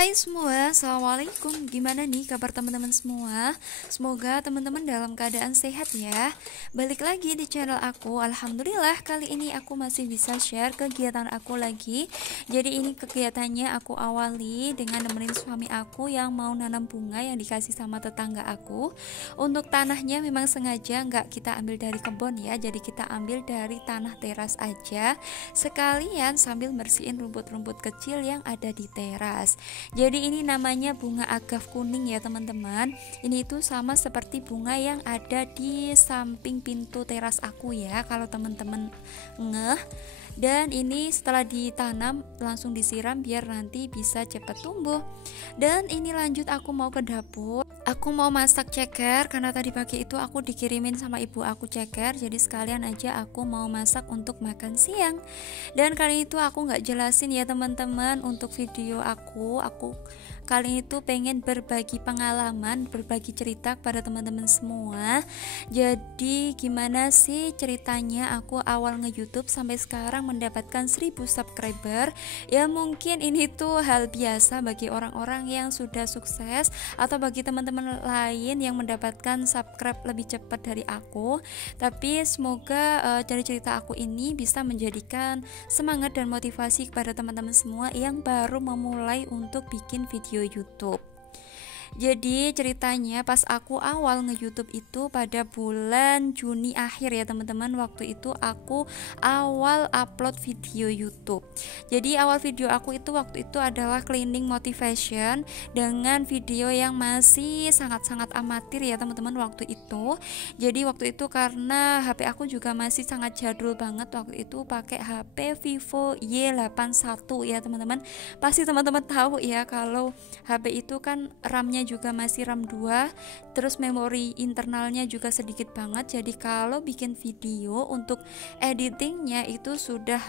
Hai semua, Assalamualaikum. Gimana nih kabar teman-teman semua? Semoga teman-teman dalam keadaan sehat ya. Balik lagi di channel aku. Alhamdulillah kali ini aku masih bisa share kegiatan aku lagi. Jadi ini kegiatannya aku awali dengan nemenin suami aku yang mau nanam bunga yang dikasih sama tetangga aku. Untuk tanahnya memang sengaja nggak kita ambil dari kebun ya. Jadi kita ambil dari tanah teras aja. Sekalian sambil bersihin rumput-rumput kecil yang ada di teras. Jadi ini namanya bunga agave kuning ya teman-teman. Ini itu sama seperti bunga yang ada di samping pintu teras aku ya, kalau teman-teman ngeh. Dan ini setelah ditanam langsung disiram biar nanti bisa cepat tumbuh. Dan ini lanjut aku mau ke dapur. Aku mau masak ceker karena tadi pagi itu aku dikirimin sama ibu aku ceker. Jadi sekalian aja aku mau masak untuk makan siang. Dan kali itu aku nggak jelasin ya teman-teman untuk video aku kali itu pengen berbagi pengalaman, berbagi cerita kepada teman-teman semua. Jadi gimana sih ceritanya aku awal nge-YouTube sampai sekarang mendapatkan 1000 subscriber. Ya mungkin ini tuh hal biasa bagi orang-orang yang sudah sukses atau bagi teman-teman lain yang mendapatkan subscribe lebih cepat dari aku. Tapi semoga dari cerita aku ini bisa menjadikan semangat dan motivasi kepada teman-teman semua yang baru memulai untuk bikin video YouTube. Jadi ceritanya pas aku awal nge-YouTube itu pada bulan Juni akhir ya teman-teman. Waktu itu aku awal upload video YouTube. Jadi awal video aku itu waktu itu adalah cleaning motivation dengan video yang masih sangat-sangat amatir ya teman-teman waktu itu. Jadi waktu itu karena HP aku juga masih sangat jadul banget, waktu itu pakai HP Vivo Y81 ya teman-teman. Pasti teman-teman tahu ya kalau HP itu kan RAM-nya juga masih RAM 2, terus memori internalnya juga sedikit banget. Jadi kalau bikin video untuk editingnya itu sudah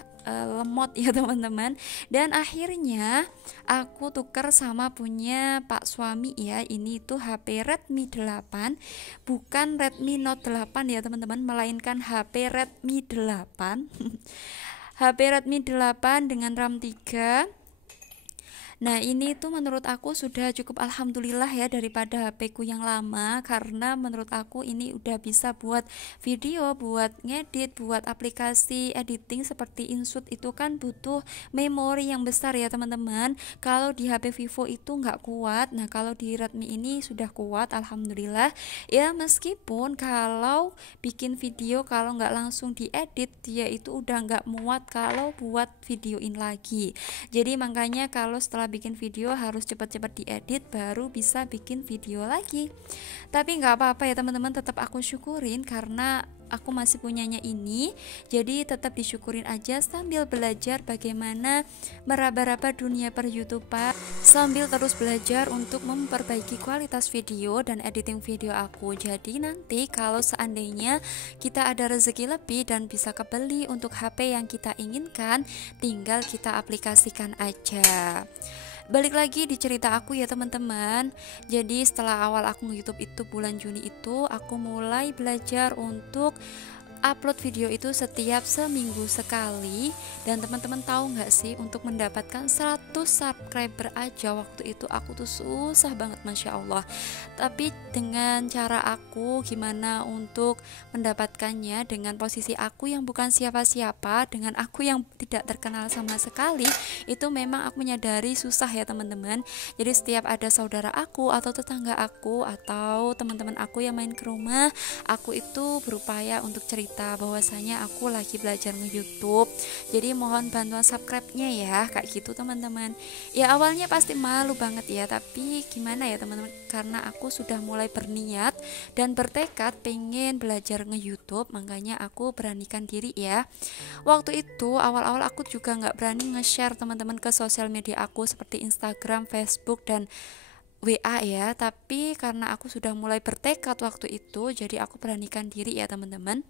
lemot ya teman-teman. Dan akhirnya aku tuker sama punya Pak suami ya. Ini tuh HP Redmi 8, bukan Redmi Note 8 ya teman-teman, melainkan HP Redmi 8. HP Redmi 8 dengan RAM 3. Nah ini tuh menurut aku sudah cukup alhamdulillah ya daripada HP ku yang lama, karena menurut aku ini udah bisa buat video, buat ngedit, buat aplikasi editing seperti InShot itu kan butuh memori yang besar ya teman-teman. Kalau di HP Vivo itu nggak kuat. Nah kalau di Redmi ini sudah kuat alhamdulillah ya, meskipun kalau bikin video kalau nggak langsung diedit dia itu udah nggak muat kalau buat videoin lagi. Jadi makanya kalau setelah bikin video harus cepat-cepat diedit baru bisa bikin video lagi. Tapi nggak apa-apa ya teman-teman, tetap aku syukurin karena aku masih punyanya ini. Jadi tetap disyukurin aja sambil belajar bagaimana meraba-raba dunia per YouTuber, sambil terus belajar untuk memperbaiki kualitas video dan editing video aku. Jadi nanti kalau seandainya kita ada rezeki lebih dan bisa kebeli untuk HP yang kita inginkan, tinggal kita aplikasikan aja. Balik lagi di cerita aku ya teman-teman. Jadi setelah awal aku nge-YouTube itu bulan Juni itu, aku mulai belajar untuk upload video itu setiap seminggu sekali. Dan teman-teman tahu nggak sih, untuk mendapatkan 100 subscriber aja waktu itu aku tuh susah banget, Masya Allah. Tapi dengan cara aku gimana untuk mendapatkannya, dengan posisi aku yang bukan siapa-siapa, dengan aku yang tidak terkenal sama sekali, itu memang aku menyadari susah ya teman-teman. Jadi setiap ada saudara aku atau tetangga aku atau teman-teman aku yang main ke rumah, aku itu berupaya untuk cerita bahwasanya aku lagi belajar nge-YouTube. Jadi mohon bantuan subscribe-nya ya, kayak gitu teman-teman. Ya awalnya pasti malu banget ya, tapi gimana ya teman-teman, karena aku sudah mulai berniat dan bertekad pengen belajar nge-YouTube, makanya aku beranikan diri ya. Waktu itu awal-awal aku juga nggak berani nge-share teman-teman ke sosial media aku seperti Instagram, Facebook, dan WA ya. Tapi karena aku sudah mulai bertekad waktu itu, jadi aku beranikan diri ya teman-teman.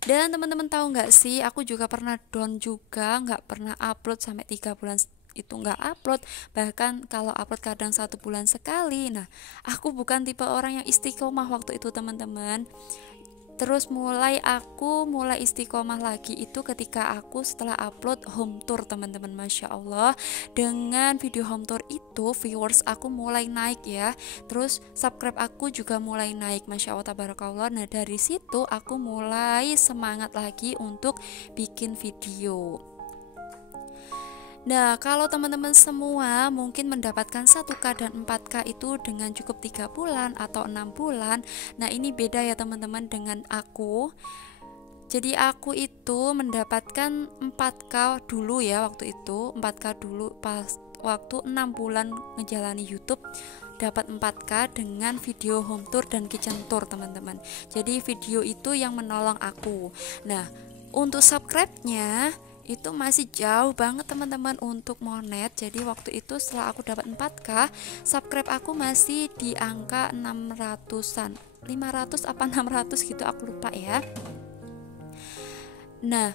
Dan teman-teman tahu nggak sih, aku juga pernah down juga, nggak pernah upload sampai 3 bulan itu nggak upload, bahkan kalau upload kadang 1 bulan sekali. Nah aku bukan tipe orang yang istiqomah waktu itu teman-teman. Terus aku mulai istiqomah lagi itu ketika aku setelah upload home tour teman-teman. Masya Allah, dengan video home tour itu viewers aku mulai naik ya. Terus subscribe aku juga mulai naik, Masya Allah tabarakallah. Nah dari situ aku mulai semangat lagi untuk bikin video. Nah, kalau teman-teman semua mungkin mendapatkan 1K dan 4K itu dengan cukup 3 bulan atau 6 bulan. Nah, ini beda ya teman-teman dengan aku. Jadi aku itu mendapatkan 4K dulu ya waktu itu, 4K dulu pas waktu 6 bulan ngejalani YouTube, dapat 4K dengan video home tour dan kitchen tour teman-teman. Jadi video itu yang menolong aku. Nah, untuk subscribe-nya itu masih jauh banget teman-teman untuk monet. Jadi waktu itu setelah aku dapat 4K, subscribe aku masih di angka 600-an, 500 apa 600 gitu, aku lupa ya. Nah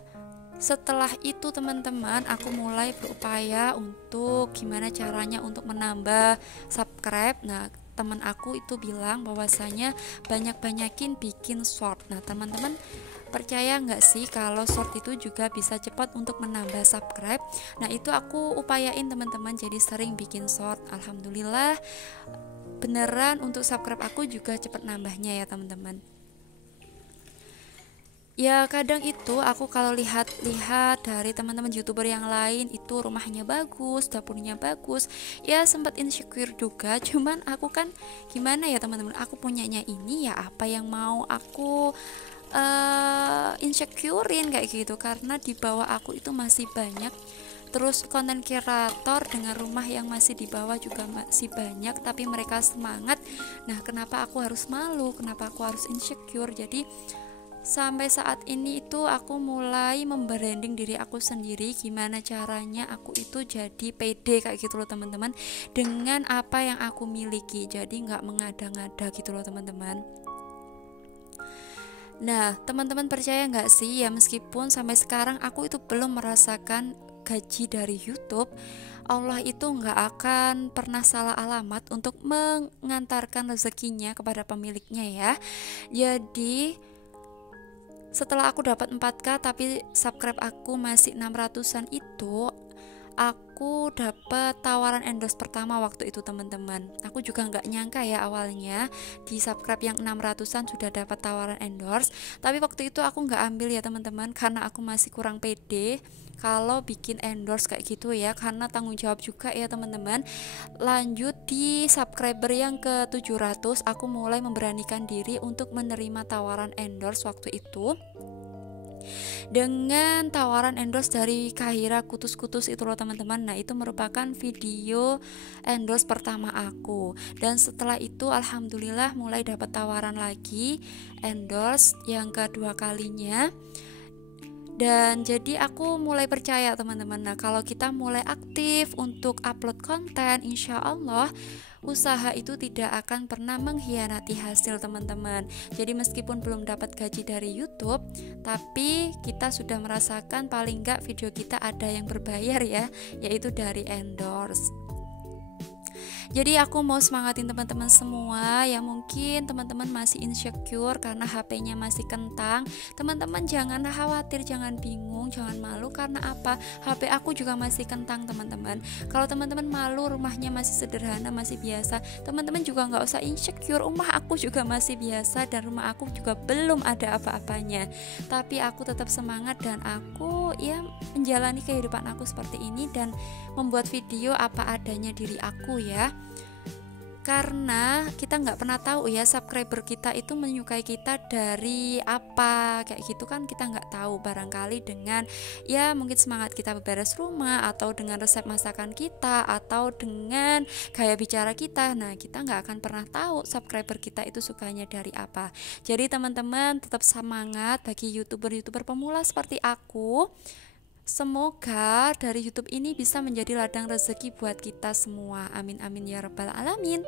setelah itu teman-teman aku mulai berupaya untuk gimana caranya untuk menambah subscribe. Nah teman aku itu bilang bahwasanya banyak-banyakin bikin short. Nah teman-teman percaya nggak sih kalau short itu juga bisa cepat untuk menambah subscribe? Nah itu aku upayain teman-teman, jadi sering bikin short. Alhamdulillah beneran untuk subscribe aku juga cepat nambahnya ya teman-teman. Ya kadang itu aku kalau lihat-lihat dari teman-teman youtuber yang lain itu rumahnya bagus, dapurnya bagus, ya sempat insecure juga. Cuman aku kan gimana ya teman-teman, aku punyanya ini ya apa yang mau aku insecurein kayak gitu, karena di bawah aku itu masih banyak. Terus konten kreator dengan rumah yang masih di bawah juga masih banyak, tapi mereka semangat. Nah kenapa aku harus malu, kenapa aku harus insecure? Jadi sampai saat ini itu aku mulai membranding diri aku sendiri, gimana caranya aku itu jadi pede kayak gitu loh teman-teman, dengan apa yang aku miliki. Jadi nggak mengada-ngada gitu loh teman-teman. Nah teman-teman percaya nggak sih ya, meskipun sampai sekarang aku itu belum merasakan gaji dari YouTube, Allah itu nggak akan pernah salah alamat untuk mengantarkan rezekinya kepada pemiliknya ya. Jadi setelah aku dapat 4K tapi subscribe aku masih 600-an itu, aku dapat tawaran endorse pertama waktu itu teman-teman. Aku juga nggak nyangka ya awalnya di subscribe yang 600-an sudah dapat tawaran endorse. Tapi waktu itu aku nggak ambil ya teman-teman, karena aku masih kurang pede kalau bikin endorse kayak gitu ya, karena tanggung jawab juga ya teman-teman. Lanjut di subscriber yang ke 700, aku mulai memberanikan diri untuk menerima tawaran endorse waktu itu, dengan tawaran endorse dari Kahira Kutus-Kutus itu loh teman-teman. Nah itu merupakan video endorse pertama aku, dan setelah itu alhamdulillah mulai dapat tawaran lagi endorse yang kedua kalinya. Dan jadi aku mulai percaya teman-teman. Nah kalau kita mulai aktif untuk upload konten, insya Allah usaha itu tidak akan pernah mengkhianati hasil teman-teman. Jadi meskipun belum dapat gaji dari YouTube, tapi kita sudah merasakan paling nggak video kita ada yang berbayar ya, yaitu dari endorse. Jadi aku mau semangatin teman-teman semua yang mungkin teman-teman masih insecure karena HP-nya masih kentang. Teman-teman jangan khawatir, jangan bingung, jangan malu, karena apa? HP aku juga masih kentang teman-teman. Kalau teman-teman malu rumahnya masih sederhana, masih biasa, teman-teman juga nggak usah insecure. Rumah aku juga masih biasa dan rumah aku juga belum ada apa-apanya. Tapi aku tetap semangat dan aku ya menjalani kehidupan aku seperti ini dan membuat video apa adanya diri aku ya. Karena kita nggak pernah tahu ya subscriber kita itu menyukai kita dari apa kayak gitu kan, kita nggak tahu. Barangkali dengan ya mungkin semangat kita beberes rumah, atau dengan resep masakan kita, atau dengan gaya bicara kita. Nah kita nggak akan pernah tahu subscriber kita itu sukanya dari apa. Jadi teman-teman tetap semangat bagi youtuber-youtuber pemula seperti aku. Semoga dari YouTube ini bisa menjadi ladang rezeki buat kita semua. Amin amin ya rabbal alamin.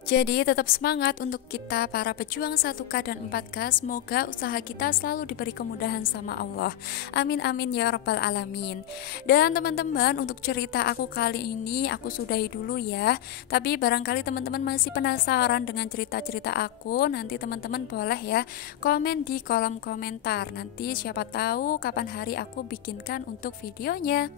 Jadi tetap semangat untuk kita para pejuang 1K dan 4K. Semoga usaha kita selalu diberi kemudahan sama Allah. Amin amin ya rabbal alamin. Dan teman-teman, untuk cerita aku kali ini aku sudahi dulu ya. Tapi barangkali teman-teman masih penasaran dengan cerita-cerita aku, nanti teman-teman boleh ya komen di kolom komentar. Nanti siapa tahu kapan hari aku bikinkan untuk videonya.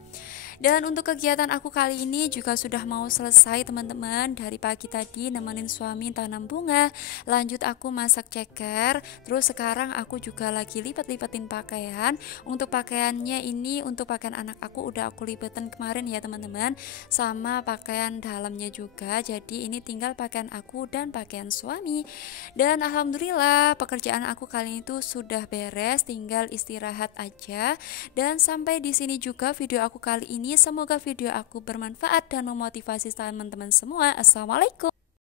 Dan untuk kegiatan aku kali ini juga sudah mau selesai teman-teman. Dari pagi tadi nemenin suami tanam bunga, lanjut aku masak ceker. Terus sekarang aku juga lagi lipat-lipatin pakaian. Untuk pakaiannya ini, untuk pakaian anak aku udah aku lipetin kemarin ya teman-teman, sama pakaian dalamnya juga. Jadi ini tinggal pakaian aku dan pakaian suami. Dan alhamdulillah pekerjaan aku kali itu sudah beres, tinggal istirahat aja. Dan sampai di sini juga video aku kali ini. Semoga video aku bermanfaat dan memotivasi teman-teman semua. Assalamualaikum.